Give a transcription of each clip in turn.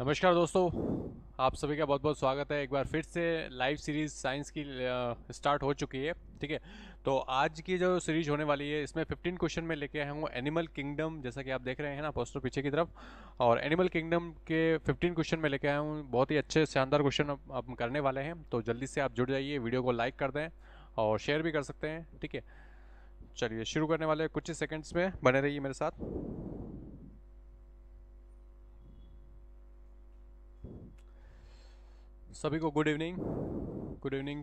नमस्कार दोस्तों, आप सभी का बहुत बहुत स्वागत है। एक बार फिर से लाइव सीरीज साइंस की स्टार्ट हो चुकी है। ठीक है, तो आज की जो सीरीज होने वाली है इसमें 15 क्वेश्चन में लेके आया हूँ एनिमल किंगडम, जैसा कि आप देख रहे हैं ना पोस्टर पीछे की तरफ। और एनिमल किंगडम के 15 क्वेश्चन में लेके आया हूँ, बहुत ही अच्छे शानदार क्वेश्चन अब करने वाले हैं। तो जल्दी से आप जुड़ जाइए, वीडियो को लाइक कर दें और शेयर भी कर सकते हैं। ठीक है, चलिए शुरू करने वाले कुछ ही सेकेंड्स में, बने रहिए मेरे साथ। सभी को गुड इवनिंग। Good evening.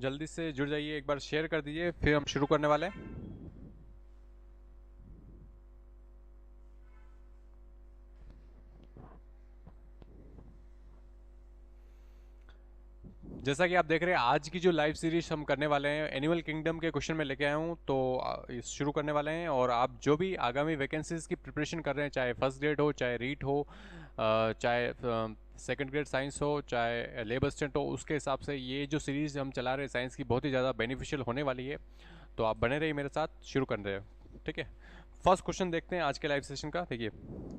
जल्दी से जुड़ जाइए, एक बार शेयर कर दीजिए, फिर हम शुरू करने वाले हैं। जैसा कि आप देख रहे हैं, आज की जो लाइव सीरीज हम करने वाले हैं एनिमल किंगडम के क्वेश्चन में लेके आया हूँ। तो इस शुरू करने वाले हैं। और आप जो भी आगामी वैकेंसीज की प्रिपरेशन कर रहे हैं, चाहे फर्स्ट ग्रेड हो, चाहे रीट हो, चाहे सेकंड ग्रेड साइंस हो, चाहे लेबर असिस्टेंट हो, उसके हिसाब से ये जो सीरीज़ हम चला रहे हैं साइंस की बहुत ही ज़्यादा बेनिफिशियल होने वाली है। तो आप बने रहिए मेरे साथ, शुरू कर रहे हैं। ठीक है, फर्स्ट क्वेश्चन देखते हैं आज के लाइव सेशन का। देखिए,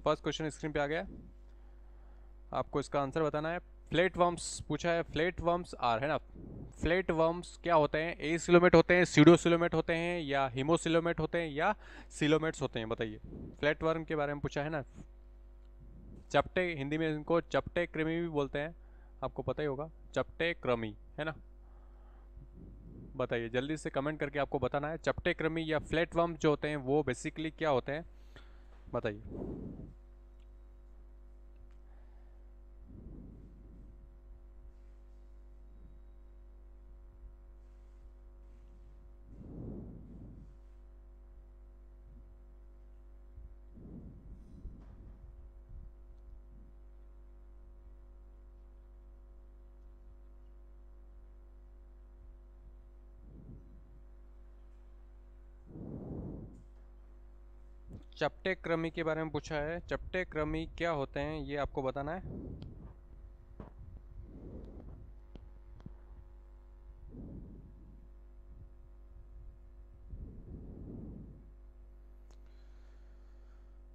फर्स्ट क्वेश्चन स्क्रीन पे आ गया है, आपको इसका आंसर बताना है। फ्लैट वर्म्स पूछा है, फ्लैट वर्म्स आर, है ना। फ्लैट वर्म्स क्या होते हैं? ए सिलोमेट होते हैं, सीडोसिलोमेट होते हैं, या हिमोसिलोमेट होते हैं, या सिलोमेट्स होते हैं? बताइए। फ्लैट वर्म के बारे में पूछा है ना। चपटे, हिंदी में इनको चपटे कृमि भी बोलते हैं, आपको पता ही होगा, चपटे कृमि, है ना। बताइए जल्दी से कमेंट करके, आपको बताना है चपटे कृमि या फ्लैट वर्म जो होते हैं वो बेसिकली क्या होते हैं, बताइए। चपटे कृमि के बारे में पूछा है, चपटे कृमि क्या होते हैं ये आपको बताना है।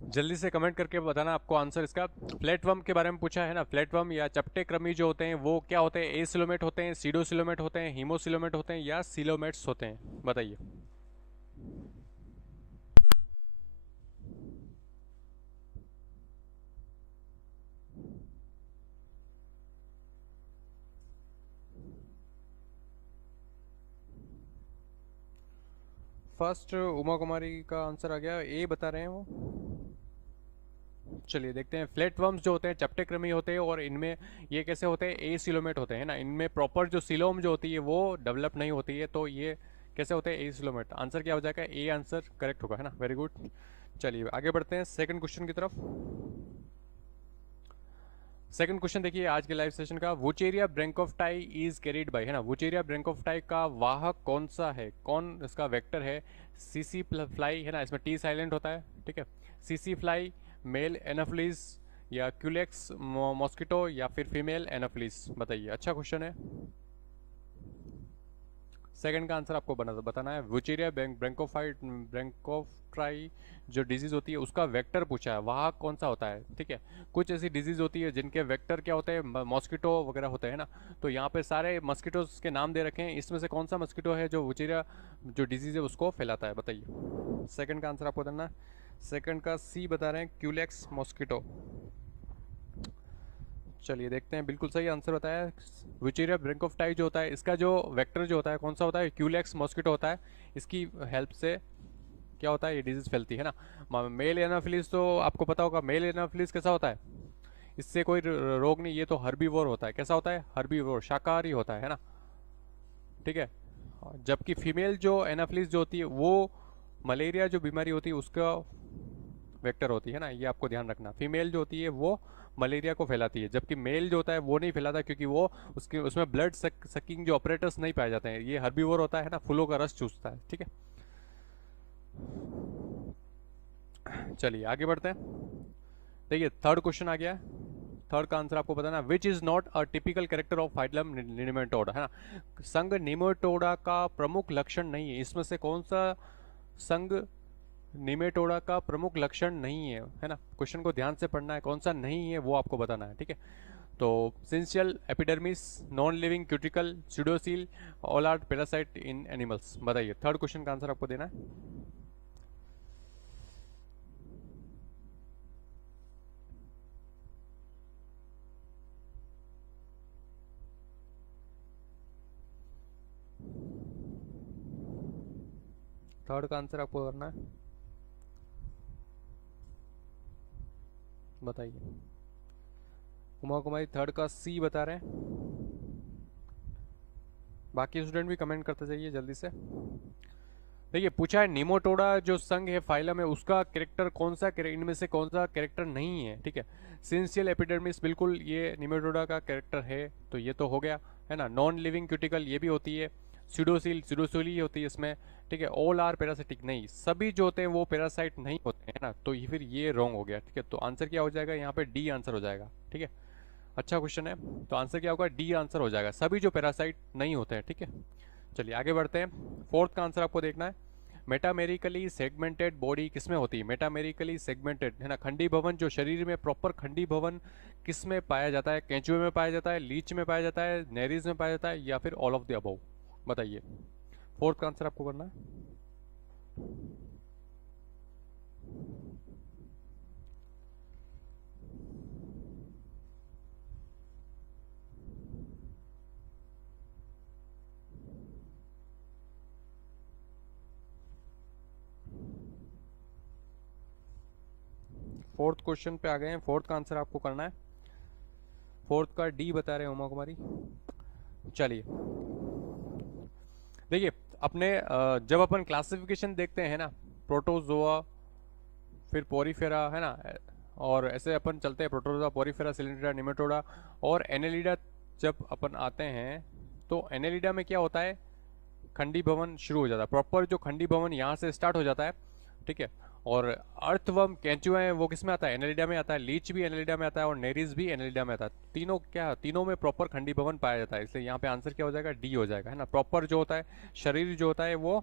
जल्दी से कमेंट करके बताना आपको आंसर इसका। फ्लैटवर्म के बारे में पूछा है ना। फ्लैटवर्म या चपटे कृमि जो होते हैं वो क्या होते हैं? ए सिलोमेट होते हैं, सीडोसिलोमेट होते हैं, हीमोसिलोमेट होते हैं, या सिलोमेट्स होते हैं? बताइए। फर्स्ट उमा कुमारी का आंसर आ गया, ए बता रहे हैं वो। चलिए देखते हैं। फ्लैटवर्म्स जो होते हैं चपटे कृमि होते हैं, और इनमें ये कैसे होते हैं? ए सिलोमेट होते हैं ना। इनमें प्रॉपर जो सिलोम जो होती है वो डेवलप नहीं होती है, तो ये कैसे होते हैं? ए सिलोमेट। आंसर क्या हो जाएगा? ए आंसर करेक्ट होगा, है ना। Very good. चलिए आगे बढ़ते हैं सेकंड क्वेश्चन की तरफ। सेकंड क्वेश्चन देखिए आज के लाइव सेशन का। वुचेरिया ब्रैंकोफ्टाई इज कैरिड बाय, है ना। वुचेरिया ब्रैंकोफ्टाई का वाहक कौन सा है? कौन इसका वेक्टर है? सीसी फ्लाई, है ना, इसमें टी साइलेंट होता है। ठीक है, सीसी फ्लाई, मेल एनाफ्लिस, या क्यूलेक्स मॉस्किटो, या फिर फीमेल एनाफ्लिस? बताइए, अच्छा क्वेश्चन है। सेकंड का आंसर आपको बताना है। वुचेरिया ब्रैंकोफ्टाई जो डिजीज होती है उसका वेक्टर पूछा है, वाहक कौन सा होता है। ठीक है, कुछ ऐसी डिजीज होती है जिनके वेक्टर क्या होते हैं? मॉस्किटो वगैरह होते हैं ना। तो यहाँ पे सारे मस्किटोज के नाम दे रखे हैं, इसमें से कौन सा मस्किटो है जो वुचेरिया जो डिजीज है उसको फैलाता है? बताइए। सेकंड का आंसर आपको देना है। सेकंड का सी बता रहे हैं, क्यूलेक्स मॉस्किटो। चलिए देखते हैं, बिल्कुल सही आंसर बताया। विचेरिया ब्रैंकोफ्टाई जो होता है इसका जो वेक्टर जो होता है कौन सा होता है? क्यूलेक्स मॉस्किटो होता है। इसकी हेल्प से क्या होता है? ये डिजीज फैलती है ना। मेल एनाफिलिस तो आपको पता होगा, मेल एनाफिलिस कैसा होता है? इससे कोई रोग नहीं, ये तो हर्बीवोर होता है। कैसा होता है? हर्बीवोर, शाकाहारी होता है ना। ठीक है, जबकि फीमेल जो एनाफिलिस जो होती है वो मलेरिया जो बीमारी होती है उसका वेक्टर होती है ना। ये आपको ध्यान रखना। फीमेल जो होती है वो मलेरिया को फैलाती है, जबकि मेल जो होता है वो नहीं फैलाता, क्योंकि वो उसके उसमें ब्लड सकिंग जो ऑपरेटर्स नहीं पाए जाते हैं। ये हर्बीवोर होता है ना, फूलों का रस चूसता है। ठीक है, चलिए आगे बढ़ते हैं। देखिए थर्ड क्वेश्चन आ गया। थर्ड का आंसर आपको बताना, which is not a typical character of phylum Nematoda, है ना। संघ निमेटोडा का प्रमुख लक्षण नहीं है, इसमें से कौन सा संघ निमेटोडा का प्रमुख लक्षण नहीं है ना, क्वेश्चन को ध्यान से पढ़ना है, कौन सा नहीं है वो आपको बताना है, ठीक है। तो syncytial epidermis, non living cuticle, pseudocoel, all are parasite in animals. बताइए, थर्ड क्वेश्चन का आंसर आपको देना है। थर्ड का आंसर आपको करना है, बताइए। उमा कुमारी थर्ड का सी बता रहे हैं, बाकी स्टूडेंट भी कमेंट करते जाइए जल्दी से। देखिए, पूछा है निमोटोडा जो संघ है, फाइलम है, उसका कैरेक्टर कौन सा, इनमें से कौन सा कैरेक्टर नहीं है, ठीक है। सिंसियल एपिडर्मिस, बिल्कुल ये निमोटोडा का कैरेक्टर है, तो ये तो हो गया, है ना। नॉन लिविंग क्यूटिकल ये भी होती है, स्यूडोसील स्यूडोसोली होती है इसमें, ठीक है। ऑल आर पैरासिटिक, नहीं, सभी जो होते हैं वो पैरासाइट नहीं होते हैं ना, तो ये फिर ये रॉन्ग हो गया, ठीक है। तो आंसर क्या हो जाएगा यहाँ पे, डी आंसर हो जाएगा, ठीक है। अच्छा क्वेश्चन है, तो आंसर क्या होगा, डी आंसर हो जाएगा, सभी जो पैरासाइट नहीं होते हैं, ठीक है। चलिए आगे बढ़ते हैं, फोर्थ का आंसर आपको देखना है। मेटामेरिकली सेगमेंटेड बॉडी किसमें होती है, मेटामेरिकली सेगमेंटेड, है ना, खंडी भवन जो शरीर में प्रॉपर खंडी भवन किसमें पाया जाता है, केंचुए में पाया जाता है, लीच में पाया जाता है, नेरीज में पाया जाता है, या फिर ऑल ऑफ द अबव। बताइए, फोर्थ का आंसर आपको करना है। फोर्थ क्वेश्चन पे आ गए हैं, फोर्थ का आंसर आपको करना है। फोर्थ का डी बता रहे हैं उमा कुमारी। चलिए देखिए, अपने जब अपन क्लासिफिकेशन देखते हैं ना, प्रोटोजोआ, फिर पोरीफेरा, है ना, और ऐसे अपन चलते हैं, प्रोटोजोआ, पोरीफेरा, सिलिंड्रा, निमेटोडा और एनेलिडा। जब अपन आते हैं तो एनेलिडा में क्या होता है, खंडी भवन शुरू हो जाता है, प्रॉपर जो खंडी भवन यहाँ से स्टार्ट हो जाता है, ठीक है। और अर्थवर्म, केंचुआ है, वो किस में आता है, एनेलिडा में आता है, लीच भी एनेलिडा में आता है, और नेरिस भी एनेलिडा में आता है। तीनों क्या, तीनों में प्रॉपर खंडी भवन पाया जाता है, इसलिए यहाँ पे आंसर क्या हो जाएगा, डी हो जाएगा, है ना। प्रॉपर जो होता है शरीर जो होता है वो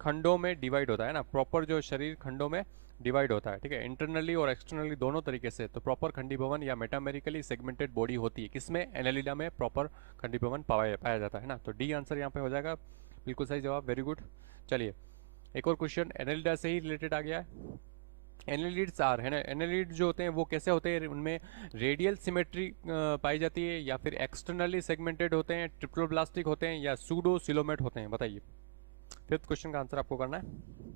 खंडों में डिवाइड होता है ना, प्रॉपर जो शरीर खंडों में डिवाइड होता है, ठीक है, इंटरनली और एक्सटर्नली दोनों तरीके से। तो प्रॉपर खंडी भवन या मेटामेरिकली सेगमेंटेड बॉडी होती है किसमें, एनेलिडा में प्रॉपर खंडी भवन पाया जाता है ना। तो डी आंसर यहाँ पे हो जाएगा, बिल्कुल सही जवाब, वेरी गुड। चलिए एक और क्वेश्चन एनेलिडा से ही रिलेटेड आ गया है। एनेलिड्स आर, है ना, एनेलिड जो होते हैं वो कैसे होते हैं, उनमें रेडियल सिमेट्री पाई जाती है, या फिर एक्सटर्नली सेगमेंटेड होते हैं, ट्रिप्लोब्लास्टिक होते हैं, या सूडो सिलोमेट होते हैं। बताइए, फिफ्थ क्वेश्चन का आंसर आपको करना है।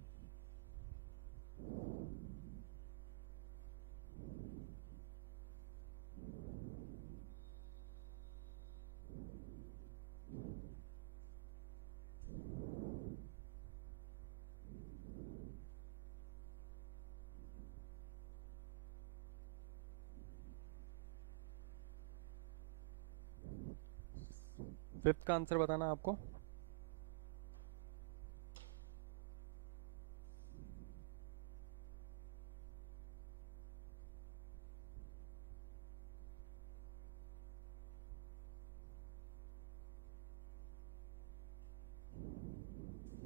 फिफ्थ का आंसर बताना है आपको।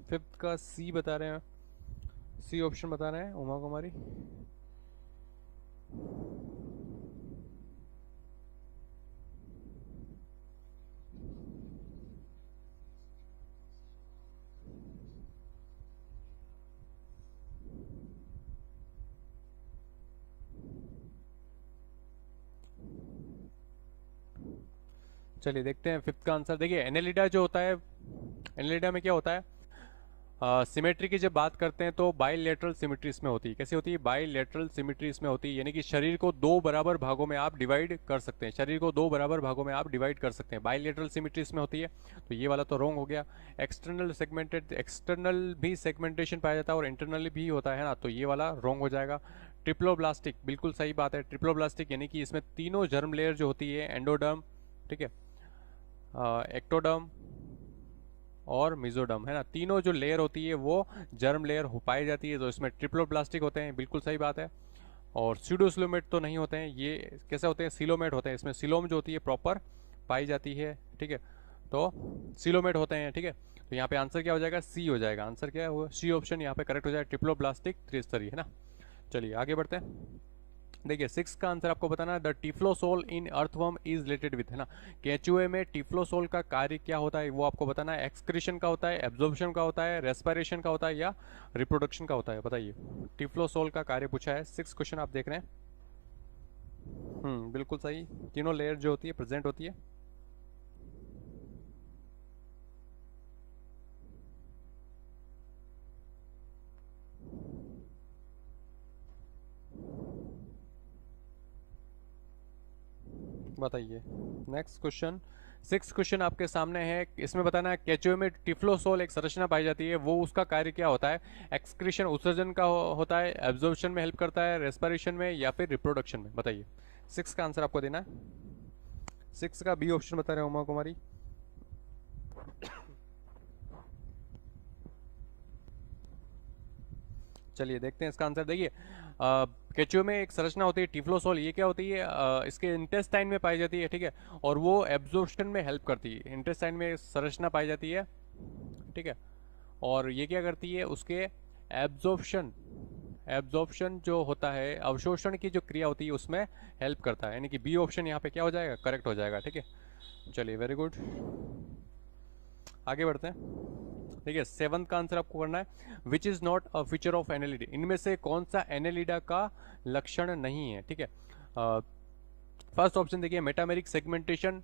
फिफ्थ का सी बता रहे हैं, सी ऑप्शन बता रहे हैं उमा कुमारी। चलिए देखते हैं फिफ्थ का आंसर। देखिए एनेलिडा जो होता है, एनेलिडा में क्या होता है, सिमेट्री की जब बात करते हैं तो बाइलेटरल सिमेट्री इसमें होती है। कैसी होती है, बाइलेटरल सिमेट्री इसमें होती है, यानी कि शरीर को दो बराबर भागों में आप डिवाइड कर सकते हैं, शरीर को दो बराबर भागों में आप डिवाइड कर सकते हैं, बाइलेटरल सिमेट्री इसमें होती है। तो ये वाला तो रॉन्ग हो गया। एक्सटर्नल सेगमेंटेड, एक्सटर्नल भी सेगमेंटेशन पाया जाता है और इंटरनली भी होता है ना, तो ये वाला रॉन्ग हो जाएगा। ट्रिप्लोब्लास्टिक, बिल्कुल सही बात है, ट्रिप्लोब्लास्टिक यानी कि इसमें तीनों जर्म लेयर जो होती है, एंडोडर्म, ठीक है, एक्टोडर्म और मिजोडम, है ना, तीनों जो लेयर होती है वो जर्म लेयर हो पाई जाती है, तो इसमें ट्रिप्लोप्लास्टिक होते हैं, बिल्कुल सही बात है। और स्यूडोसिलोमेट तो नहीं होते हैं, ये कैसे होते हैं, सिलोमेट होते हैं, इसमें सिलोम जो होती है प्रॉपर पाई जाती है, ठीक है, तो सिलोमेट होते हैं, ठीक है। तो यहाँ पे आंसर क्या हो जाएगा, सी हो जाएगा। आंसर क्या है वो सी ऑप्शन यहाँ पे करेक्ट हो जाएगा, ट्रिप्लोब्लास्टिक त्रिस्तरीय, है ना। चलिए आगे बढ़ते हैं। देखिए 6 का आंसर आपको बताना है, the typhlosole in earthworm is related with, है ना। केचुए में टिफ्लोसोल का कार्य क्या होता है वो आपको बताना है। एक्सक्रीशन का होता है, एब्जॉर्प्शन का होता है, रेस्पिरेशन का होता है, या रिप्रोडक्शन का होता है, बताइए। टिफ्लोसोल का कार्य पूछा है, 6 क्वेश्चन आप देख रहे हैं। बिल्कुल सही, तीनों लेयर जो होती है प्रेजेंट होती है। बताइए नेक्स्ट क्वेश्चन। 6 क्वेश्चन आपके सामने है, इसमें बताना है केचुए में टिफ्लोसोल एक संरचना पाई जाती है, वो उसका कार्य क्या होता है। एक्सक्रीशन उत्सर्जन का होता है, एब्जॉर्प्शन में हेल्प करता है, रेस्पिरेशन में, या फिर रिप्रोडक्शन में, बताइए। 6 का आंसर आपको देना है। 6 का बी ऑप्शन बता रहे हैं उमा कुमारी। चलिए देखते हैं इसका आंसर। देखिए केचुए में एक संरचना होती है टिफ्लोसोल, ये क्या होती है, इसके इंटेस्टाइन में पाई जाती है, ठीक है। और वो एब्जॉर्प्शन में हेल्प करती है, इंटेस्टाइन में संरचना पाई जाती है, ठीक है। और ये क्या करती है, उसके एब्जॉर्प्शन एब्जॉर्प्शन जो होता है, अवशोषण की जो क्रिया होती है उसमें हेल्प करता है, यानी कि बी ऑप्शन यहाँ पे क्या हो जाएगा, करेक्ट हो जाएगा, ठीक है। चलिए वेरी गुड, आगे बढ़ते हैं। देखिए 7 का आंसर आपको करना है, which is not a feature of Annelida, इनमें से कौन सा एनेलिडा का लक्षण नहीं है, ठीक है। फर्स्ट ऑप्शन देखिए metameric segmentation,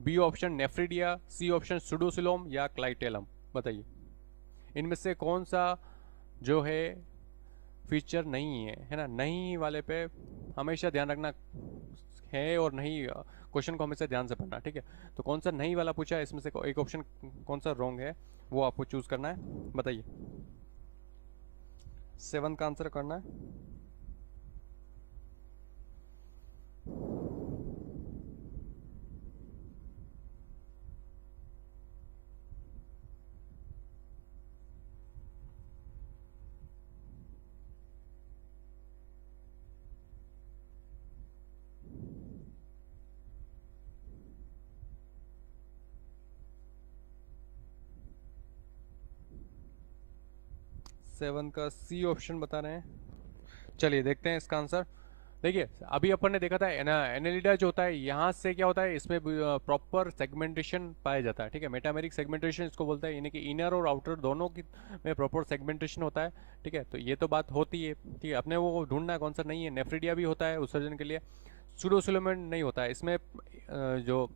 B option nephridia, C option pseudocoelom, या क्लाइटेलम, बताइए इनमें से कौन सा जो है फीचर नहीं है ना। नहीं वाले पे हमेशा ध्यान रखना है, और नहीं क्वेश्चन को हमेशा ध्यान से पढ़ना, ठीक है। तो कौन सा नहीं वाला पूछा है, इसमें से एक ऑप्शन कौन सा रॉन्ग है वो आपको चूज करना है, बताइए। 7 का आंसर करना है। 7 का सी ऑप्शन बता रहे हैं। चलिए देखते हैं इसका आंसर। देखिए अभी अपन ने देखा था एनेलिडा जो होता है, यहाँ से क्या होता है, इसमें प्रॉपर सेगमेंटेशन पाया जाता है, ठीक है। मेटामेरिक सेगमेंटेशन इसको बोलता है, यानी कि इनर और आउटर दोनों की में प्रॉपर सेगमेंटेशन होता है, ठीक है। तो ये तो बात होती है, ठीक है। अपने वो ढूंढना है कौन सा नहीं है। नेफ्रिडिया भी होता है उत्सर्जन के लिए, सुडोसिलोमेन नहीं होता है इसमें। जो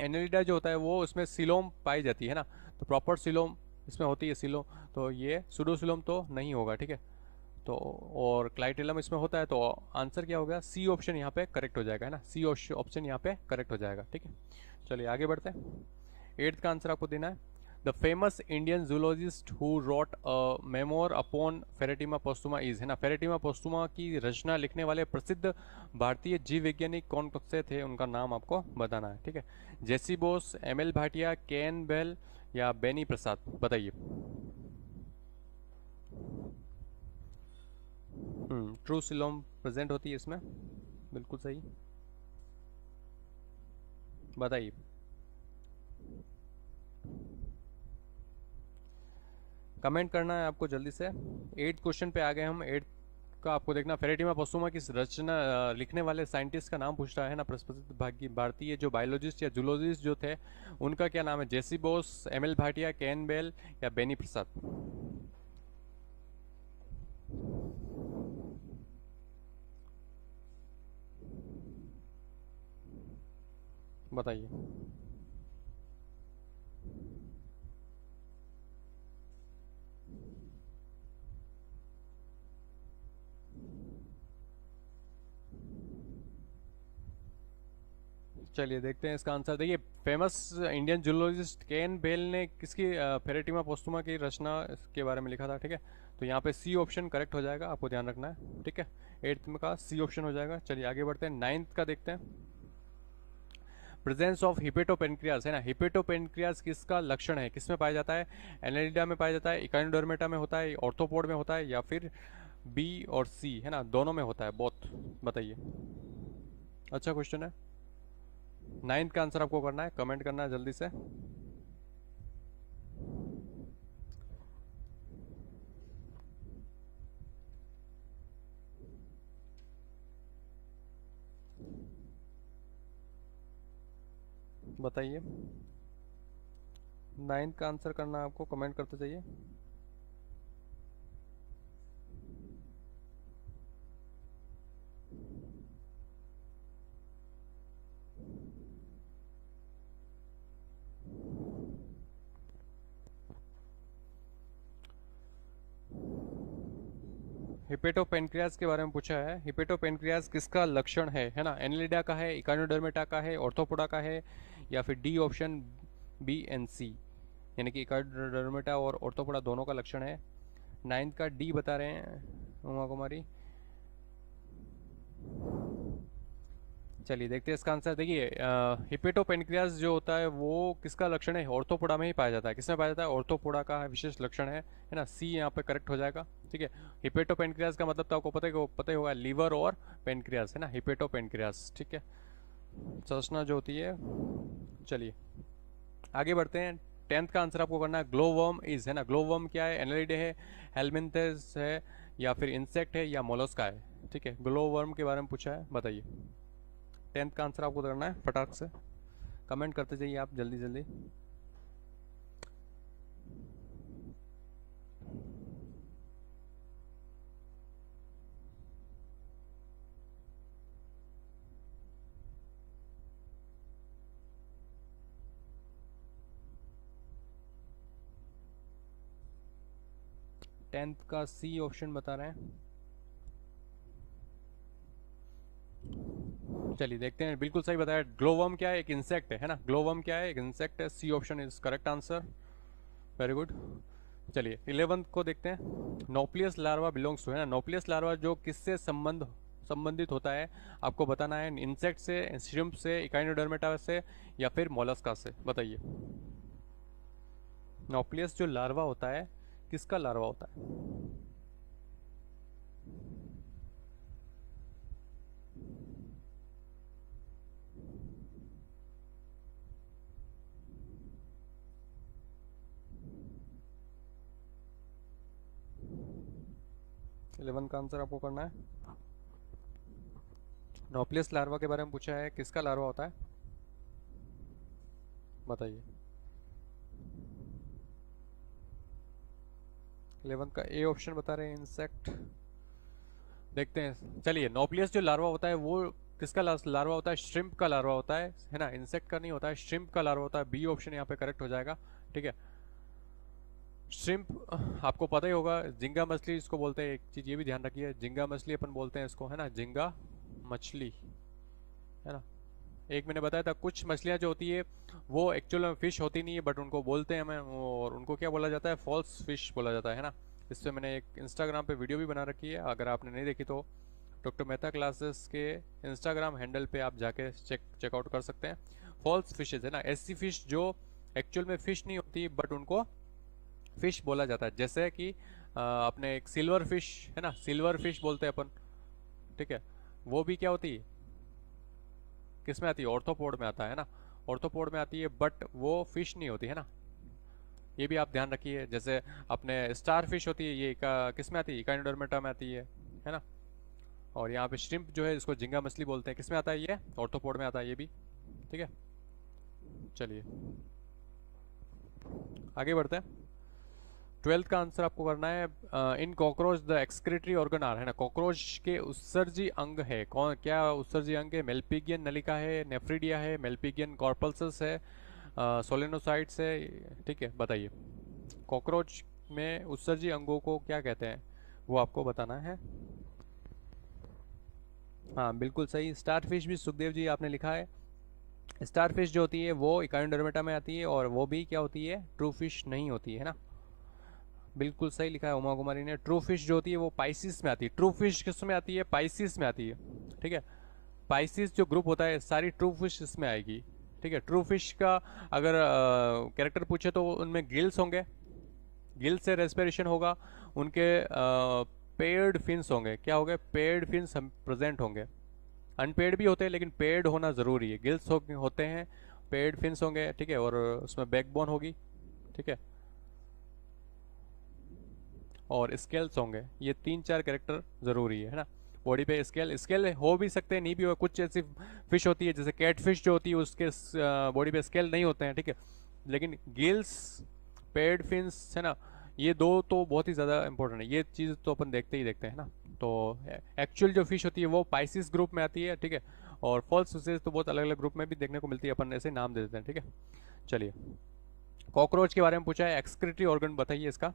एनेलिडा जो होता है वो उसमें सिलोम पाई जाती है ना, तो प्रॉपर सिलोम इसमें होती है, सिलो। तो ये सुडोसिलोम तो नहीं होगा, ठीक है। तो और क्लाइटेलम इसमें होता है, तो आंसर क्या होगा, सी ऑप्शन यहाँ पे करेक्ट हो जाएगा, है ना। सी ऑप्शन यहाँ पे करेक्ट हो जाएगा, ठीक है। चलिए आगे बढ़ते हैं। 8th का आंसर आपको देना है, the famous Indian zoologist who wrote a memoir upon Pheretima posthuma is, है ना। फेरेटिमा पोस्टुमा की रचना लिखने वाले प्रसिद्ध भारतीय जीव वैज्ञानिक कौन कौन से थे, उनका नाम आपको बताना है, ठीक है। जेसी बोस, एम एल भाटिया, के एन बेल, या बेनी प्रसाद, बताइए। ट्रू सिलोम प्रेजेंट होती है इसमें, बिल्कुल सही, बताइए। कमेंट करना है आपको जल्दी से। 8th क्वेश्चन पे आ गए हम। 8th का आपको देखना, फेरेटिमा पोस्टुमा की रचना लिखने वाले साइंटिस्ट का नाम पूछ रहा है ना। प्रसिद्ध भारतीय जो बायोलॉजिस्ट या जूलॉजिस्ट जो थे उनका क्या नाम है, जेसी बोस, एम एल भाटिया, केन बेल, या बेनी प्रसाद, बताइए। चलिए देखते हैं इसका आंसर। देखिए फेमस इंडियन जूलॉजिस्ट केन बेल ने किसकी फेरेटिमा पोस्टुमा की रचना के बारे में लिखा था, ठीक है। तो यहाँ पे सी ऑप्शन करेक्ट हो जाएगा, आपको ध्यान रखना है, ठीक है। 8th में का सी ऑप्शन हो जाएगा। चलिए आगे बढ़ते हैं। 9th का देखते हैं, प्रेजेंस ऑफ हिपेटोपेनक्रियास, है ना। हिपेटोपेनक्रियास किसका लक्षण है, किसमें पाया जाता है, एनेलिडा में पाया जाता है, इकाइनोडर्मेटा में होता है, ऑर्थोपोड में होता है, या फिर बी और सी, है ना, दोनों में होता है, बोथ, बताइए। अच्छा क्वेश्चन है। 9th का आंसर आपको करना है, कमेंट करना है जल्दी से। बताइए। 9 का आंसर करना है आपको, कमेंट करते जाइए। हिपेटोपेनक्रियाज के बारे में पूछा है। हिपेटोपेनक्रियाज किसका लक्षण है ना? एनिलिडा का है, इकाइनोडर्मेटा का है, ऑर्थोपोडा का है, या फिर डी ऑप्शन बी एंड सी, यानी कि इकाइनोडर्मेटा और ऑर्थोपोडा दोनों का लक्षण है। 9 का डी बता रहे हैं उमा कुमारी। चलिए देखते हैं इसका आंसर। देखिए हिपेटोपेनक्रियाज जो होता है वो किसका लक्षण है? ऑर्थोपोडा में ही पाया जाता है। किसमें पाया जाता है? ऑर्थोपोडा का विशेष लक्षण है ना? सी यहाँ पे करेक्ट हो जाएगा। ठीक है, हिपेटोपेनक्रियाज का मतलब तो आपको पता ही होगा, लीवर और पेनक्रियाज है ना, हिपेटोपेनक्रियाज। ठीक है, संरचना जो होती है। चलिए आगे बढ़ते हैं। 10th का आंसर आपको करना है ग्लोवर्म इज, है ना? ग्लोवर्म क्या है? एनालिडे है, हेलमिंथेस है, या फिर इंसेक्ट है, या मोलस्का है? ठीक है, ग्लोवर्म के बारे में पूछा है, बताइए। 10th का आंसर आपको करना है फटाक से, कमेंट करते जाइए आप जल्दी जल्दी। टेंथ का सी ऑप्शन बता रहे हैं। चलिए देखते हैं, बिल्कुल सही बताया। ग्लोवर्म क्या है? एक इंसेक्ट है ना? ग्लोवर्म क्या है? एक इंसेक्ट है। C option is correct answer, very good. चलिए 11th को देखते हैं। नोप्लियस लार्वा बिलोंग्स टू, है ना? नोप्लियस लार्वा जो किससे संबंधित होता है, आपको बताना है। इंसेक्ट से, श्रिम्प से, इकाइनोडर्मेटा से, या फिर मोलस्का से? बताइए। नोप्लियस जो लार्वा होता है किसका लार्वा होता है? 11 का आंसर आपको करना है। नोप्लियस लार्वा के बारे में पूछा है, किसका लार्वा होता है? बताइए। 11 का ए ऑप्शन बता रहे हैं, इंसेक्ट। देखते हैं। चलिए नोप्लियस जो लार्वा होता है वो किसका लार्वा होता है? श्रिम्प का लार्वा होता है ना? इंसेक्ट का नहीं होता है, श्रिम्प का लार्वा होता है। बी ऑप्शन यहाँ पे करेक्ट हो जाएगा। ठीक है, श्रिम्प आपको पता ही होगा, झींगा मछली इसको बोलते हैं। एक चीज ये भी ध्यान रखिए, झींगा मछली अपन बोलते हैं इसको, है ना? झींगा मछली, है ना? एक मैंने बताया था, कुछ मछलियाँ जो होती है वो एक्चुअल में फिश होती नहीं है, बट उनको बोलते हैं हमें, और उनको क्या बोला जाता है? फॉल्स फिश बोला जाता है ना? इस पे मैंने एक इंस्टाग्राम पे वीडियो भी बना रखी है, अगर आपने नहीं देखी तो डॉक्टर मेहता क्लासेस के इंस्टाग्राम हैंडल पे आप जाके चेकआउट कर सकते हैं। फॉल्स फिशेज, है ना? ऐसी फिश जो एक्चुअल में फिश नहीं होती बट उनको फिश बोला जाता है। जैसे कि अपने एक सिल्वर फिश, है ना? सिल्वर फिश बोलते हैं अपन। ठीक है, वो भी क्या होती है? किस में आती है? ऑर्थोपोड में आता है ना? ऑर्थोपोड में आती है, बट वो फिश नहीं होती, है ना? ये भी आप ध्यान रखिए। जैसे अपने स्टार फिश होती है, ये किस में आती है? इकाइनोडर्मेटा में आती है ना? और यहाँ पे श्रिम्प जो है इसको झींगा मछली बोलते हैं, किस में आता है? ये ऑर्थोपोड में आता है ये भी। ठीक है, चलिए आगे बढ़ते हैं। 12th का आंसर आपको करना है। In cockroach the excretory organ are, है ना? कॉकरोच के उत्सर्जी अंग है कौन? क्या उत्सर्जी अंग है? मेलपिगियन नलिका है, नेफ्रिडिया है, मेलपिगियन कॉर्पल्सस है, सोलेनोसाइट्स है? ठीक है, बताइए। कॉकरोच में उत्सर्जी अंगों को क्या कहते हैं, वो आपको बताना है। हाँ बिल्कुल सही, स्टारफिश भी सुखदेव जी आपने लिखा है। स्टारफिश जो होती है वो इकाइनोडर्मेटा में आती है, और वो भी क्या होती है? ट्रू फिश नहीं होती है ना? बिल्कुल सही लिखा है उमा कुमारी ने। ट्रू फिश जो होती है वो पाइसिस में आती है। ट्रू फिश किस में आती है? पाइसिस में आती है। ठीक है, पाइसिस जो ग्रुप होता है सारी ट्रू फिश इसमें आएगी। ठीक है, ट्रू फिश का अगर कैरेक्टर पूछे तो उनमें गिल्स होंगे, गिल से रेस्पिरेशन होगा, उनके पेड फिन्स होंगे। क्या हो गए? पेड फिन्स प्रेजेंट होंगे। अनपेड भी होते हैं लेकिन पेड होना ज़रूरी है। गिल्स होते हैं, पेड फिन्स होंगे, ठीक है, और उसमें बैकबोन होगी। ठीक है, और स्केल्स होंगे। ये 3-4 कैरेक्टर ज़रूरी है ना? बॉडी पे स्केल स्केल हो भी सकते हैं, नहीं भी हो, कुछ ऐसी फिश होती है जैसे कैट फिश जो होती है उसके बॉडी पे स्केल नहीं होते हैं, ठीक है। लेकिन गिल्स, पेड फिन्स है ना, ये दो तो बहुत ही ज़्यादा इंपॉर्टेंट है, ये चीज़ तो अपन देखते ही देखते हैं ना। तो एक्चुअल जो फिश होती है वो पाइसिस ग्रुप में आती है, ठीक है। और फॉल्स फिशेज तो बहुत अलग अलग ग्रुप में भी देखने को मिलती है, अपन ऐसे नाम दे देते हैं, ठीक है। चलिए, कॉकरोच के बारे में पूछा है, एक्सक्रीटरी ऑर्गन बताइए इसका।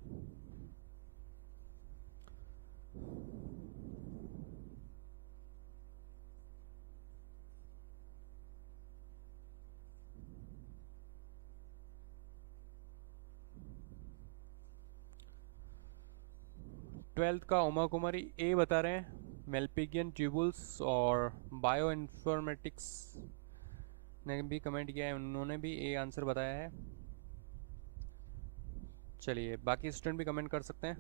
12th का उमा कुमारी ए बता रहे हैं, मेल्पिगियन ट्यूबुल्स। और बायो इन्फॉर्मेटिक्स ने भी कमेंट किया है, उन्होंने भी ए आंसर बताया है। चलिए, बाकी स्टूडेंट भी कमेंट कर सकते हैं।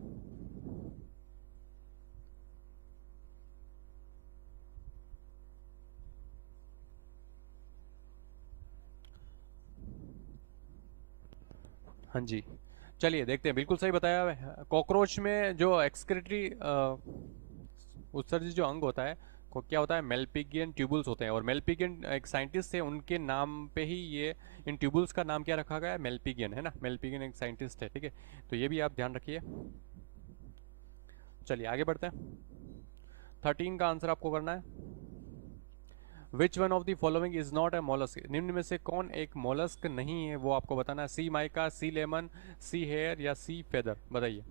हाँ जी, चलिए देखते हैं, बिल्कुल सही बताया है। कॉकरोच में जो एक्सक्रीटरी उत्सर्जित जो अंग होता है, को क्या होता है, मेल्पिगियन ट्यूबुल्स होते हैं। और मेल्पिगियन एक साइंटिस्ट थे, उनके नाम पे ही ये इन ट्यूबुल्स का नाम क्या रखा गया है, मेल्पिगियन, है ना। मेल्पिगियन एक साइंटिस्ट है, ठीक है। तो ये भी आप ध्यान रखिए। चलिए आगे बढ़ते हैं। 13 का आंसर आपको करना है। Which one of the following is not a mollusc, निम्न में से कौन एक मोलस्क नहीं है, वो आपको बताना है। सी mica, C lemon, see here या सी फेदर, बताइए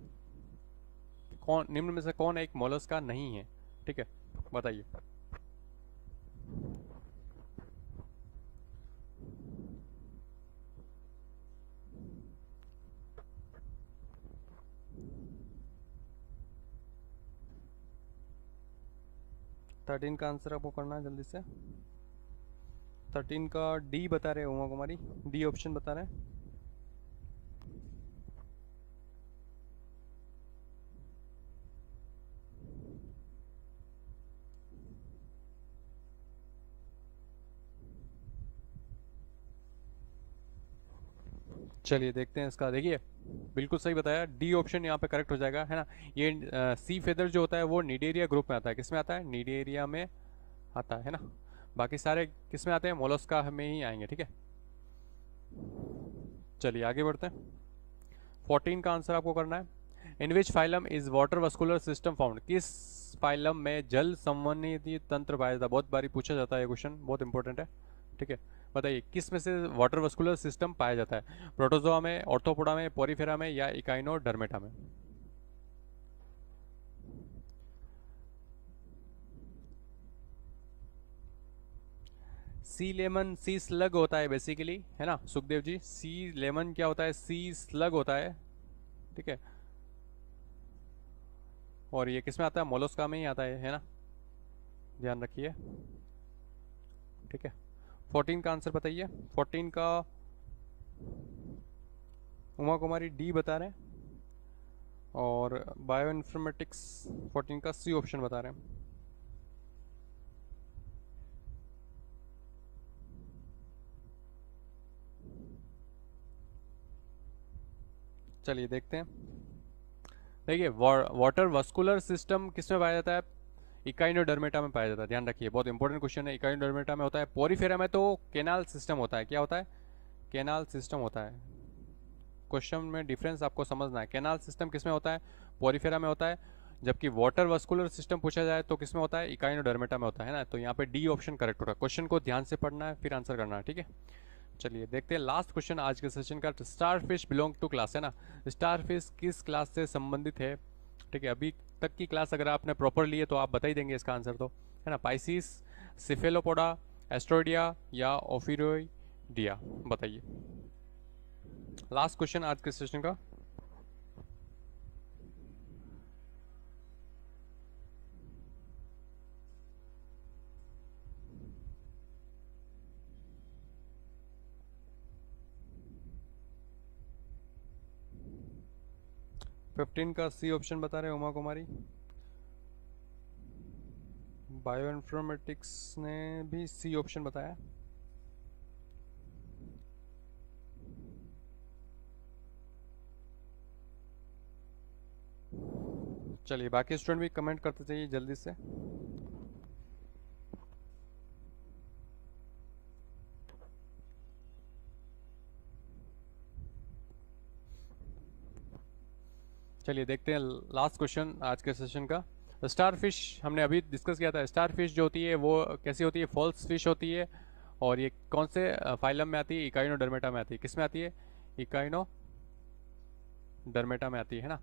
कौन निम्न में से कौन एक मोलस्क का नहीं है, ठीक है, बताइए। 13 का आंसर आपको करना है जल्दी से। 13 का डी बता रहे हैं उमा कुमारी, डी ऑप्शन बता रहे हैं। चलिए देखते हैं इसका, देखिए बिल्कुल सही बताया, डी ऑप्शन यहाँ पे करेक्ट हो जाएगा, है ना। ये सी फेदर जो होता है वो निडेरिया ग्रुप में आता है, किस में आता है, निडेरिया में आता है ना। बाकी सारे किस में आते हैं, मोलस्का में ही आएंगे, ठीक है। चलिए आगे बढ़ते हैं। 14 का आंसर आपको करना है। In which phylum is water vascular system found, किस फाइलम में जल संवहनी तंत्र पाया जाता है, बहुत बारी पूछा जाता है ये क्वेश्चन, बहुत इंपॉर्टेंट है, ठीक है। बताइए किस में से वाटर वस्कुलर सिस्टम पाया जाता है, प्रोटोजोआ में, ऑर्थोपोडा में, पोरीफेरा में या इकाइनोडर्मेटा में। सी लेमन सी स्लग होता है बेसिकली, है ना सुखदेव जी। सी लेमन क्या होता है, सी स्लग होता है, ठीक है। और ये किस में आता है, मोलस्का में ही आता है ना, ध्यान रखिए, ठीक है। 14 का आंसर बताइए। 14 का उमा कुमारी डी बता रहे हैं। और बायो इन्फॉर्मेटिक्स 14 का सी ऑप्शन बता रहे हैं। चलिए देखते हैं। देखिए वाटर वस्कुलर सिस्टम किस में पाया जाता है, इकाइनोडर्मेटा में पाया जाता है, ध्यान रखिए, बहुत इंपॉर्टेंट क्वेश्चन है। इकाइनोडर्मेटा में होता है, पोरीफेरा में तो केनाल सिस्टम होता है, क्या होता है, केनाल सिस्टम होता है। क्वेश्चन में डिफरेंस आपको समझना है, केनाल सिस्टम किस में होता है, पोरीफेरा में होता है। जबकि वाटर वस्कुलर सिस्टम पूछा जाए तो किस में होता है, इकाइनोडर्मेटा में होता है ना। तो यहाँ पे डी ऑप्शन करेक्ट होगा, क्वेश्चन को ध्यान से पढ़ना है फिर आंसर करना है, ठीक है। चलिए देखते हैं लास्ट क्वेश्चन आज के सेशन का। Star fish belong to class, है ना, स्टार फिश किस क्लास से संबंधित है, ठीक है। अभी तक की क्लास अगर आपने प्रॉपर ली है तो आप बता ही देंगे इसका आंसर तो, है ना। पाइसिस, सिफेलोपोडा, एस्ट्रोइडिया या ओफिरोइडिया, बताइए। लास्ट क्वेश्चन आज के सेशन का। 15 का सी ऑप्शन बता रहे उमा कुमारी। बायो इन्फॉर्मेटिक्स ने भी सी ऑप्शन बताया। चलिए बाकी स्टूडेंट भी कमेंट करते चाहिए जल्दी से। चलिए देखते हैं लास्ट क्वेश्चन आज के सेशन का। स्टार फिश हमने अभी डिस्कस किया था। स्टार फिश जो होती है वो कैसी होती है? फॉल्स फिश होती है। और ये कौन से फाइलम में आती है? इकाइनोडर्मेटा में आती है। किस में आती है? इकाइनोडर्मेटा में आती है ना।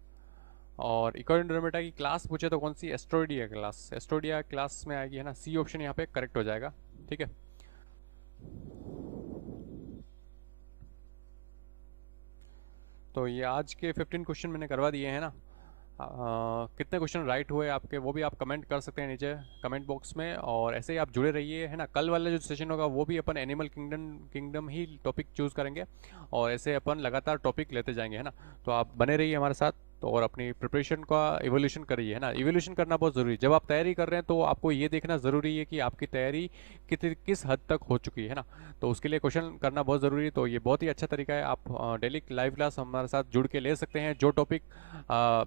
और इकाइनोडर्मेटा की क्लास पूछे तो कौन सी? एस्ट्रोइडिया क्लास। एस्ट्रोइडिया क्लास में आएगी है ना। सी ऑप्शन यहाँ पे करेक्ट हो जाएगा। ठीक है। तो ये आज के 15 क्वेश्चन मैंने करवा दिए हैं ना। कितने क्वेश्चन राइट हुए आपके वो भी आप कमेंट कर सकते हैं नीचे कमेंट बॉक्स में। और ऐसे ही आप जुड़े रहिए है ना। कल वाला जो सेशन होगा वो भी अपन एनिमल किंगडम ही टॉपिक चूज़ करेंगे। और ऐसे अपन लगातार टॉपिक लेते जाएंगे है ना। तो आप बने रहिए हमारे साथ। तो और अपनी प्रिपरेशन का इवोल्यूशन करिए है ना। इवोल्यूशन करना बहुत ज़रूरी है। जब आप तैयारी कर रहे हैं तो आपको ये देखना ज़रूरी है कि आपकी तैयारी किस हद तक हो चुकी है ना। तो उसके लिए क्वेश्चन करना बहुत ज़रूरी है। तो ये बहुत ही अच्छा तरीका है। आप डेली लाइव क्लास हमारे साथ जुड़ के ले सकते हैं। जो टॉपिक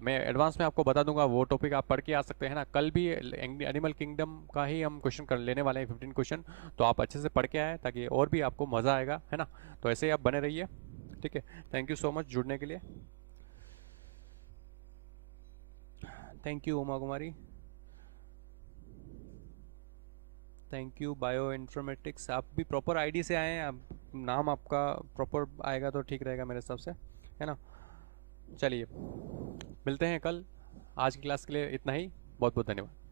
मैं एडवांस में आपको बता दूंगा वो टॉपिक आप पढ़ के आ सकते हैं ना। कल भी एनिमल किंगडम का ही हम क्वेश्चन कर लेने वाले हैं 15 क्वेश्चन। तो आप अच्छे से पढ़ के आए ताकि और भी आपको मज़ा आएगा है ना। तो ऐसे ही आप बने रहिए। ठीक है। थैंक यू सो मच जुड़ने के लिए। Thank you Uma Kumari. Thank you bio informatics. आप भी प्रॉपर आईडी से आए हैं। आप नाम आपका प्रॉपर आएगा तो ठीक रहेगा मेरे हिसाब से है ना। चलिए मिलते हैं कल। आज की क्लास के लिए इतना ही। बहुत बहुत धन्यवाद।